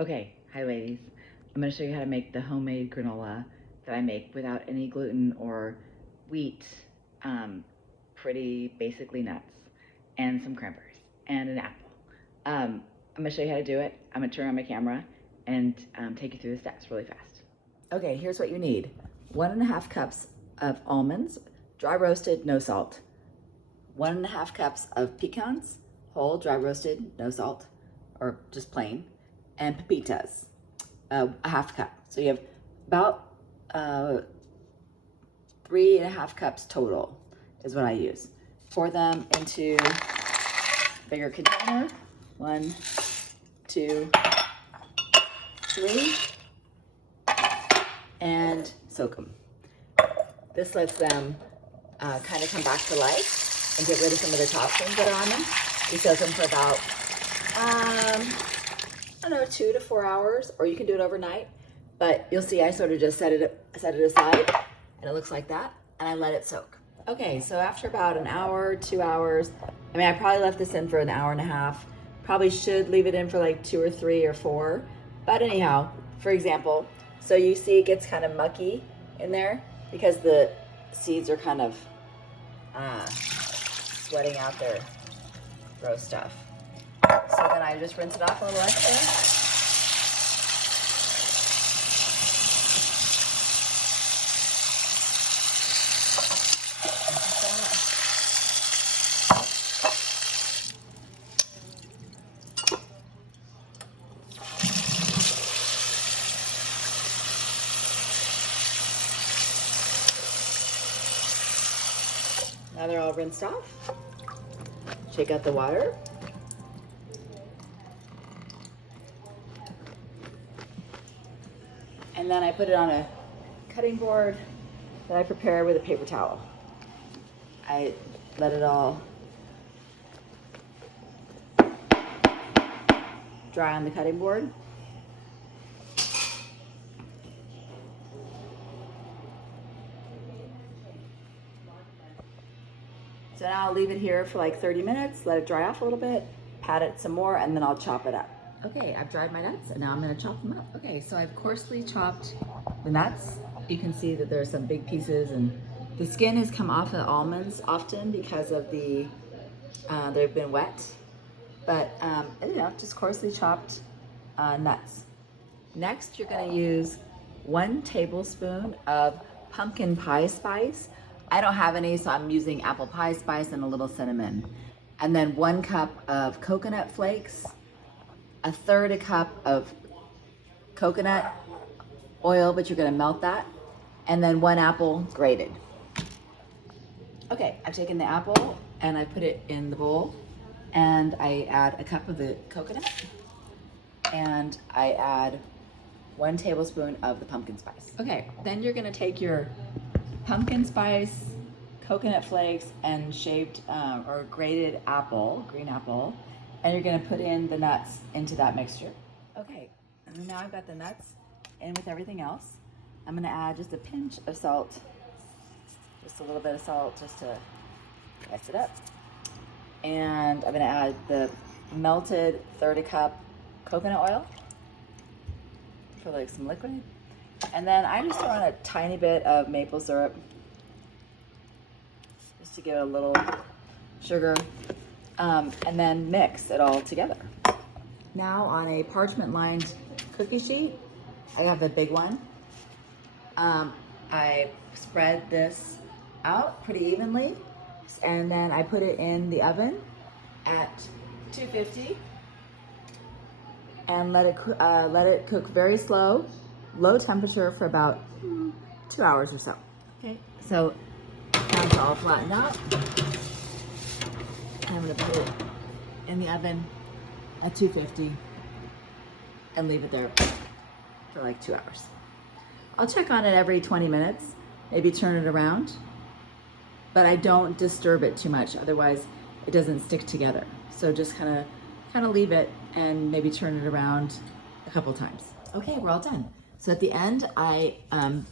Okay, hi ladies. I'm going to show you how to make the homemade granola that I make without any gluten or wheat. Pretty basically nuts and some cranberries and an apple. I'm going to show you how to do it. I'm going to turn on my camera and take you through the steps really fast. Okay, here's what you need. 1.5 cups of almonds, dry roasted, no salt. 1.5 cups of pecans, whole, dry roasted, no salt, or just plain, and pepitas, a 1/2 cup. So you have about 3.5 cups total is what I use. Pour them into a bigger container. 1, 2, 3, and soak them. This lets them kind of come back to life and get rid of some of the toxins that are on them. We soak them for about, I don't know, 2 to 4 hours, or you can do it overnight. But you'll see I sort of just set it aside, and it looks like that, and I let it soak. Okay, so after about an hour, 2 hours, I probably left this in for an hour and a half. Probably should leave it in for like 2 or 3 or 4. But anyhow, for example, so you see it gets kind of mucky in there because the seeds are kind of sweating out their gross stuff. So then I just rinse it off a little extra. Now they're all rinsed off. Shake out the water. And then I put it on a cutting board that I prepare with a paper towel. I let it all dry on the cutting board. So now I'll leave it here for like 30 minutes, let it dry off a little bit, pat it some more, and then I'll chop it up. Okay, I've dried my nuts, and now I'm gonna chop them up. Okay, so I've coarsely chopped the nuts. You can see that there's some big pieces, and the skin has come off the almonds often because of the, they've been wet. But, just coarsely chopped nuts. Next, you're gonna use 1 tablespoon of pumpkin pie spice. I don't have any, so I'm using apple pie spice and a little cinnamon. And then 1 cup of coconut flakes, 1/3 cup of coconut oil, but you're gonna melt that, and then 1 apple grated. Okay, I've taken the apple and I put it in the bowl, and I add 1 cup of the coconut, and I add 1 tablespoon of the pumpkin spice. Okay, then you're gonna take your pumpkin spice, coconut flakes, and shaved or grated apple, green apple, and you're gonna put in the nuts into that mixture. Okay, and now I've got the nuts in with everything else. I'm gonna add just a pinch of salt, just a little bit of salt just to mix it up. And I'm gonna add the melted 1/3 cup coconut oil for like some liquid. And then I just throw on a tiny bit of maple syrup just to give it a little sugar, and then mix it all together. Now on a parchment lined cookie sheet, I have a big one. I spread this out pretty evenly, and then I put it in the oven at 250 and let it cook very slow, low temperature for about 2 hours or so. Okay, so now it's all flattened out. And I'm gonna put it in the oven at 250 and leave it there for like 2 hours. I'll check on it every 20 minutes, maybe turn it around, but I don't disturb it too much, otherwise it doesn't stick together. So just kind of leave it and maybe turn it around a couple times. Okay, we're all done. So at the end, I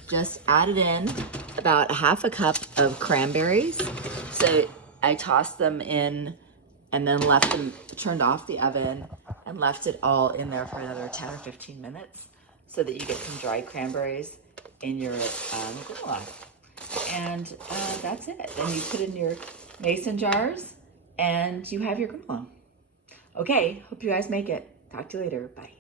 just added in about 1/2 cup of cranberries. So I tossed them in and then left them, turned off the oven, and left it all in there for another 10 or 15 minutes so that you get some dried cranberries in your granola. And that's it. Then you put in your mason jars and you have your granola. Okay, hope you guys make it. Talk to you later. Bye.